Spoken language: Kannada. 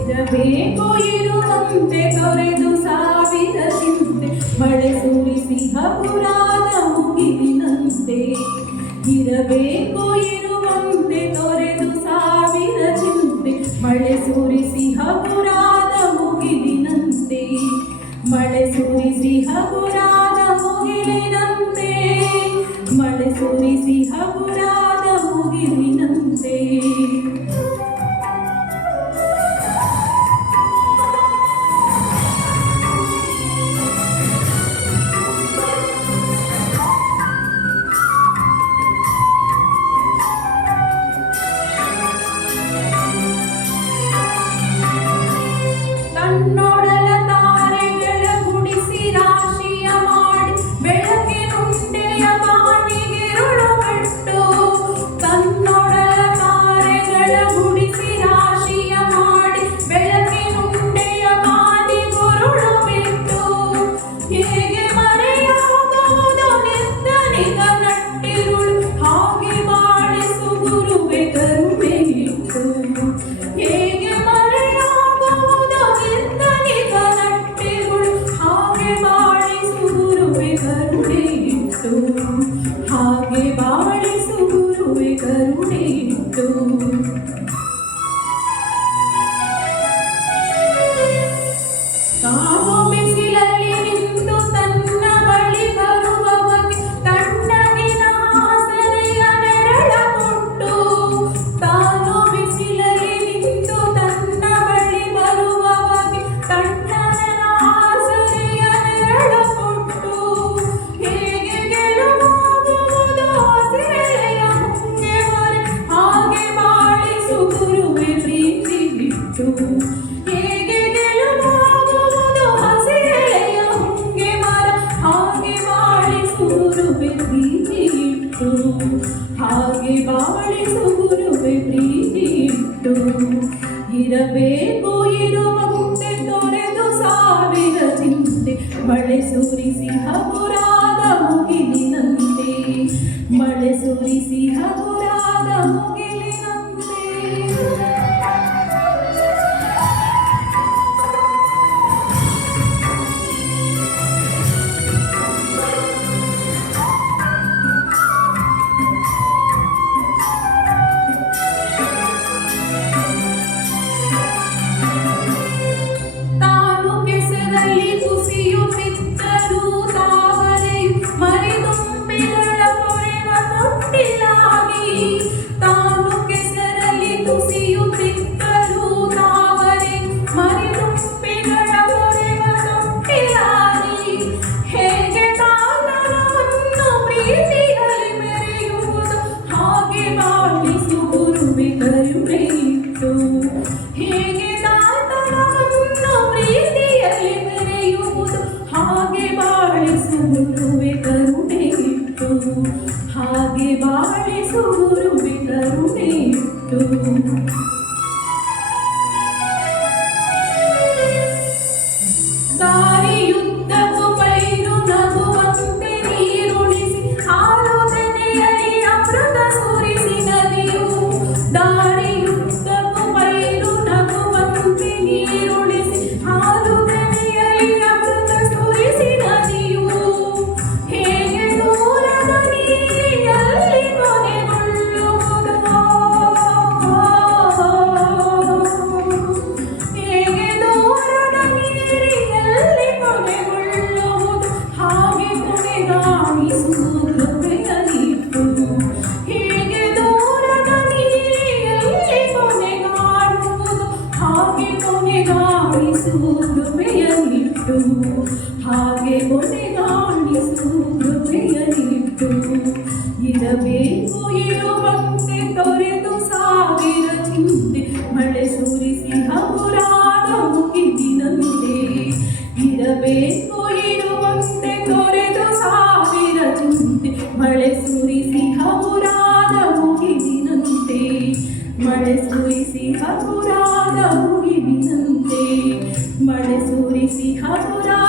ಇರಬೇಕು ಇರುವಂತೆ ತೊರೆದು ಸಾವಿರ ಚಿಂತೆ ಮಳೆ ಸುರಿಸಿ ಹಗುರಾದ ಮುಗಿಲಿನಂತೆ. ಇರಬೇಕು ಇರುವಂತೆ ತೊರೆದು ಸಾವಿರ ಚಿಂತೆ ಮಳೆ ಸುರಿಸಿ ಹಗುರಾದ ಮುಗಿಲಿನಂತೆ. ಮಳೆ ಸುರಿಸಿ ಹಗುರಾದ ಮುಗಿಲಿನಂತೆ. ಮಳೆ ಸುರಿಸಿ ಹಗುರಾದ ಮುಗಿಲಿನಂತೆ. ತನ್ನೊಡಲ ತಾರೆಗಳ ಗುಡಿಸಿ ರಾಶಿಯ ಮಾಡಿ ಬೆಳಕಿನುಂಡೆಯ ಬಾನಿಗೆರುಳು ಬಿಟ್ಟು. ತನ್ನೊಡಲ ತಾರೆಗಳ ಗುಡಿಸಿ ರಾಶಿಯ ಮಾಡಿ ಬೆಳಕಿನುಂಡೆಯ ಬಾನಿಗುರುಳು ಬಿಟ್ಟು. ಹೇಗೆ ಮರೆಯಾಗುವುದು ನಿರ್ಧನಿಕ ನಟ್ಟಿರುಳು ಹಾಗೆ ಬಾಳಿಸು ಗುರುವೆ ಕರುಣೆ ಇಟ್ಟು. ಹೇಗೆ ಮರೆಯಾಗುವುದು ನಿರ್ಧನಿಕ ನಟ್ಟಿರುಳು ಹಾಗೆ ಬಾಳಿಸು ಗುರುವೆ ಕರುಣೆ ಇಟ್ಟು. ಹಾಗೆ ಬಾಳಿಸು ಗುರುವೆ ಕರುಣೆ ಇಟ್ಟು. ತಾನು ಬಿಸಿಲಲ್ಲಿ ನಿಂತು ತನ್ನ ಬಳಿ ಬರುವವಗೆ ತಣ್ಣಗಿನ ಆಸರೆಯ ನೆರಳ ಕೊಟ್ಟು. ತಾನು ಬಿಸಿಲಲ್ಲಿ ನಿಂತು ತನ್ನ ಬಳಿ ಬರುವವಗೆ ತಣ್ಣಗಿನ ಆಸರೆಯ ನೆರಳ ಕೊಟ್ಟು. ಹೇಗೆ ಗೆಲುವಾಗುವುದು ಹಸಿರೆಲೆಯ ಮುಂಗೆ ಹೊರೆ ಹಾಗೆ ಬಾಳಿಸು ಗುರುವೆ ಪ್ರೀತಿ ಇಟ್ಟು. ಹೇಗೆ ಗೆಲುವಾಗುವುದು ಹಸಿರೆಲೆಯ ಮುಂಗೆ ಮರ ಹಾಗೆ ಬಾಳಿಸು ಗುರುವೆ ಪ್ರೀತಿ ಇಟ್ಟು. ಹಾಗೆ ಬಾಳಿಸು ಗುರುವೆ ಪ್ರೀತಿ ಇಟ್ಟು. ಇರಬೇಕು ಇರುವಂತೆ ತೊರೆದು ಸಾವಿರ ಚಿಂತೆ ಮಳೆ ಸುರಿಸಿ ಹಗುರಾದ ಮುಗಿಲಿನಂತೆ. ಮಳೆ ಸುರಿಸಿ ಹಗುರಾದ ಮುಗಿಲಿನಂತೆ. ತಾನು ಕೆಸರಲ್ಲಿ ಕುಸಿಯುತ್ತಿದ್ದರೂ ತಾವರೆಯು ಮರಿದುಂಬಿಗಳ ಪೊರೆವ ತೊಟ್ಟಿಲಾಗಿ. ತಾನು ಕೆಸರಲ್ಲಿ ಕುಸಿಯುತ್ತಿದ್ದರೂ ತಾವರೆಯು ಮರಿದುಂಬಿಗಳ ಪೊರೆವ ತೊಟ್ಟಿಲಾಗಿ. ಹೇಗೆ ತಾತನವನ್ನು ಪ್ರೀತಿಯಲ್ಲಿ ಮೆರೆಯುವುದು ಹಾಗೆ ಬಾಳಿಸು ಗುರುವೆ ಕರುಣೆ ಇಟ್ಟು. ಹೇಗೆ ತಾತನವನ್ನು ಪ್ರೀತಿಯಲ್ಲಿ ಮೆರೆಯುವುದು ಹಾಗೆ ಬಾಳಿಸು ಗುರುವೆ ಕರುಣೆ ಇಟ್ಟು. ಹಾಗೆ ಬಾಳಿಸು ಗುರುವೆ ಕರುಣೆ ಇಟ್ಟು. ದಾರಿಯುದ್ದಕ್ಕೂ ಪೈರು ನಗುವಂತೆ ನೀರುಣಿಸಿ ಹಾಲು ತೆನೆಯಲ್ಲಿ ಅಮೃತ ಸುರಿಸಿ ನದಿಯು. ದಾರಿಯುದ್ದಕ್ಕೂ ಪೈರು ನಗುವಂತೆ ನೀರುಣಿಸಿ ಹಾಲು ತೆನೆಯಲ್ಲಿ ಅಮೃತ ಸುರಿಸಿ ನದಿಯು. ಹೇಗೆ ದೂರದ ನೀರಿಯಲ್ಲಿ ಕೊನೆಗೊಳ್ಳುವುದೋ. ಹೇಗೆ ದೂರದ ನೀರಿಯಲ್ಲಿ ಕೊನೆಗೊಳ್ಳುವುದು ಹಾಗೆ ಕೊನೆಗಾಣಿಸು ಕೃಪೆಯಲ್ಲಿಟ್ಟು. ಹೇಗೆ ದೂರದ ನೀರಿಯಲ್ಲಿ ಕೊನೆಗಾಣುವುದು ಹಾಗೆ ಕೊನೆಗಾಣಿಸು ಕೃಪೆಯಲ್ಲಿಟ್ಟು. ಹಾಗೆ ಕೊನೆಗಾಣಿಸು ಕೃಪೆಯಲ್ಲಿಟ್ಟು. ಇರಬೇಕು ಇರುವಂತೆ ತೊರೆದು ಸಾವಿರ ಚಿಂತೆ ಮಳೆ ಸುರಿಸಿ ಹಗುರಾದ ಮುಗಿಲಿನಂತೆ. ಇರಬೇಕು ಇರುವಂತೆ ತೊರೆದು ಸಾವಿರ ಚಿಂತೆ ಮಳೆ ಸುರಿಸಿ ಹಗುರಾದ ಮುಗಿಲಿನಂತೆ. ಮಳೆ ಸುರಿಸಿ ಹಗುರಾದ ಮುಗಿಲಿನಂತೆ. ಮಳೆ ಸುರಿಸಿ ಹಗುರಾದ